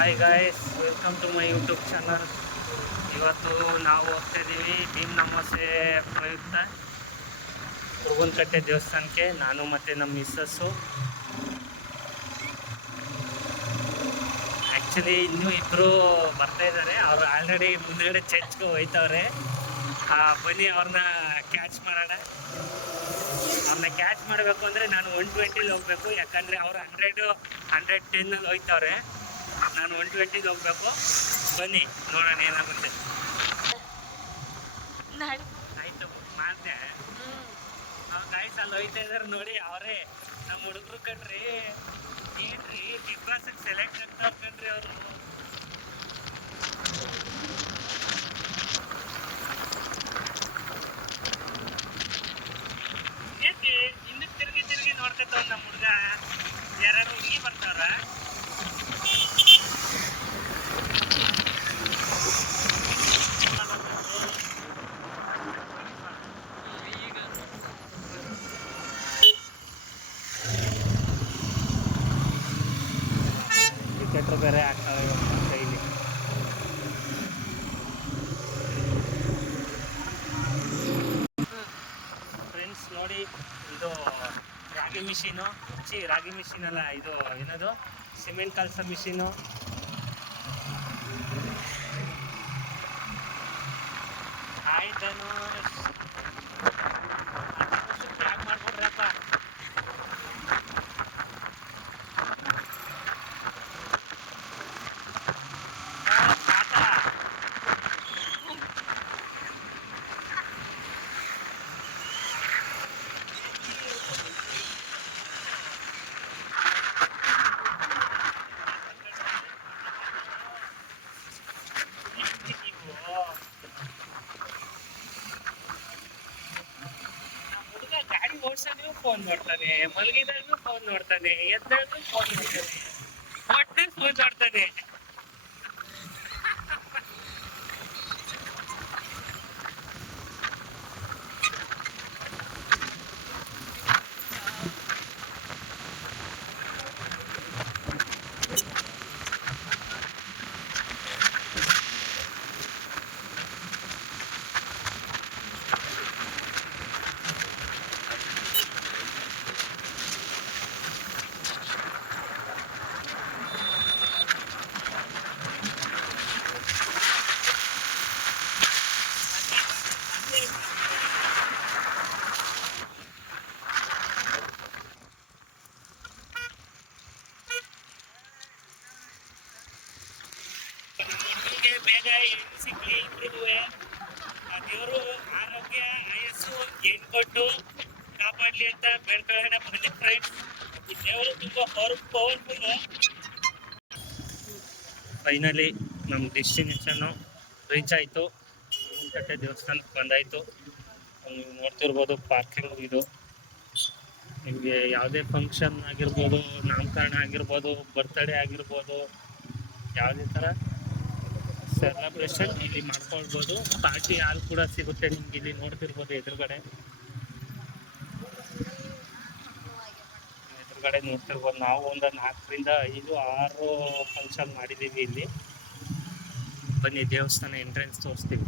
Hi guys, welcome to my YouTube channel. ಇವತ್ತು ನಾವು ಹೋಗ್ತಾ ಇದ್ದೀವಿ ಭೀಮ್ ಅಮಾವಾಸ್ಯೆ ಪ್ರಯುಕ್ತ ಕುರುಬನಕಟ್ಟೆ ದೇವಸ್ಥಾನಕ್ಕೆ. ನಾನು ಮತ್ತು ನಮ್ಮ ಮಿಸ್ಸಸ್ಸು. ಆ್ಯಕ್ಚುಲಿ ಇನ್ನೂ ಇಬ್ಬರು ಬರ್ತಾ ಇದ್ದಾರೆ. ಅವರು ಆಲ್ರೆಡಿ ಮುಂದುಗಡೆ ಚರ್ಚ್ಗೆ ಹೋಯ್ತವ್ರೆ. ಬನ್ನಿ ಅವ್ರನ್ನ ಕ್ಯಾಚ್ ಮಾಡೋಣ. ಅವ್ರನ್ನ ಕ್ಯಾಚ್ ಮಾಡಬೇಕು ಅಂದರೆ ನಾನು 120 ಹೋಗಬೇಕು, ಯಾಕಂದರೆ ಅವರು 110 ಹೋಯ್ತವ್ರೆ. ನಾನು 120 ಹೋಗ್ಬೇಕು. ಬನ್ನಿ ನೋಡೋಣ ಏನಾಗುತ್ತೆ. ಆಯ್ತು ಮಾಡಿದೆ. ಗಾಯ್ಸ್ ಅಲ್ಲಿ ಹೋಯ್ತಾ ಇದಾರೆ ನೋಡಿ. ಅವರೇ ನಮ್ಮ ಹುಡುಗರು ಕಣ್ರಿ. ಏನ್ರಿ ಬಿಗ್ ಬಾಸ್ಗೆ ಸೆಲೆಕ್ಟ್ ಆಗ್ತಾವ್ ಕಣ್ರಿ ಅವರು. ಏಕೆ ಹಿಂದಕ್ಕೆ ತಿರುಗಿ ನೋಡ್ಕೊತಾವ ನಮ್ಮ ಹುಡುಗ. ಯಾರು ಇಲ್ಲಿ ಬರ್ತಾರ? ಟಿಕೆಟ್ರು ಬೇರೆ ಆಗ್ತವೆ ಕೈಲಿ. ಫ್ರೆಂಡ್ಸ್ ನೋಡಿ, ಇದು ರಾಗಿ ಮಿಷಿನು. ರಾಗಿ ಮಿಷಿನ್ ಅಲ್ಲ, ಇದು ಏನದು ಸಿಮೆಂಟ್ ಕಲಸೋ ಮಿಷಿನು. ಆಯ್ತೇನು ಯಾಕೆ ಮಾಡ್ಬಿಡ್ರಪ್ಪ. ಗಾಡಿ ಓಡಿಸೋದು ಫೋನ್ ನೋಡ್ತಾನೆ, ಮಲಗಿದಾಗೂ ಫೋನ್ ನೋಡ್ತಾನೆ, ಎದ್ದಾಗೂ ಫೋನ್ ನೋಡ್ತಾನೆ, ಒಟ್ಟೆ ಫೋನ್ ನೋಡ್ತಾನೆ. ಬೇಗ ಹೆಣ್ಣು ಸಿಕ್ಕಿ ಇಬ್ರಿಗೂ ದೇವರು ಆರೋಗ್ಯ ಆಯಸ್ಸು ಹೆಣ್ಣು ಕೊಟ್ಟು ಕಾಪಾಡಲಿ ಅಂತ ಬೇಡ್ಕೊಳ್ಳೋಣ. ಬನ್ನಿ ಫ್ರೆಂಡ್ಸ್, ಈ ದೇವರು ತುಂಬ ಪವರ್ಫುಲ್. ಫೈನಲಿ ನಮ್ಮ ಡೆಸ್ಟಿನೇಷನ್ನು ರೀಚ್ ಆಯಿತು. ಕುರುಬನಕಟ್ಟೆ ದೇವಸ್ಥಾನಕ್ಕೆ ಬಂದಾಯಿತು. ನೀವು ನೋಡ್ತಿರ್ಬೋದು ಪಾರ್ಕಿಂಗ್ ಇದು. ನಿಮಗೆ ಯಾವುದೇ ಫಂಕ್ಷನ್ ಆಗಿರ್ಬೋದು, ನಾಮಕರಣ ಆಗಿರ್ಬೋದು, ಬರ್ತ್ಡೇ ಆಗಿರ್ಬೋದು, ಯಾವುದೇ ಥರ ಸೆಲೆಬ್ರೇಷನ್ ಇಲ್ಲಿ ಮಾಡ್ಕೊಳ್ಬೋದು. ಪಾರ್ಟಿ ಹಾಲ್ ಕೂಡ ಸಿಗುತ್ತೆ ನಿಮ್ಗೆ. ಇಲ್ಲಿ ನೋಡ್ತಿರ್ಬೋದು ಎದುರುಗಡೆ ನೋಡ್ತಿರ್ಬೋದು. ನಾವು ಒಂದು 4ರಿಂದ 5, 6 ಫಂಕ್ಷನ್ ಮಾಡಿದ್ದೀವಿ ಇಲ್ಲಿ. ಬನ್ನಿ ದೇವಸ್ಥಾನ ಎಂಟ್ರೆನ್ಸ್ ತೋರಿಸ್ತೀವಿ.